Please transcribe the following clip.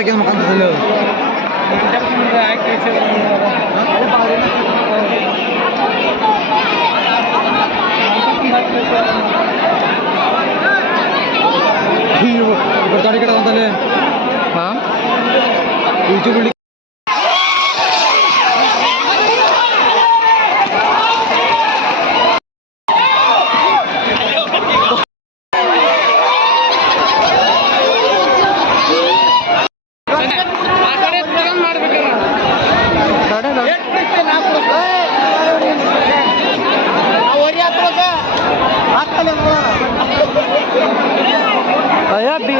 রেখে আমার কাঁদতে ছিল গাড়ি কেটে তাহলে হ্যাঁ? ইউটিউব يا بي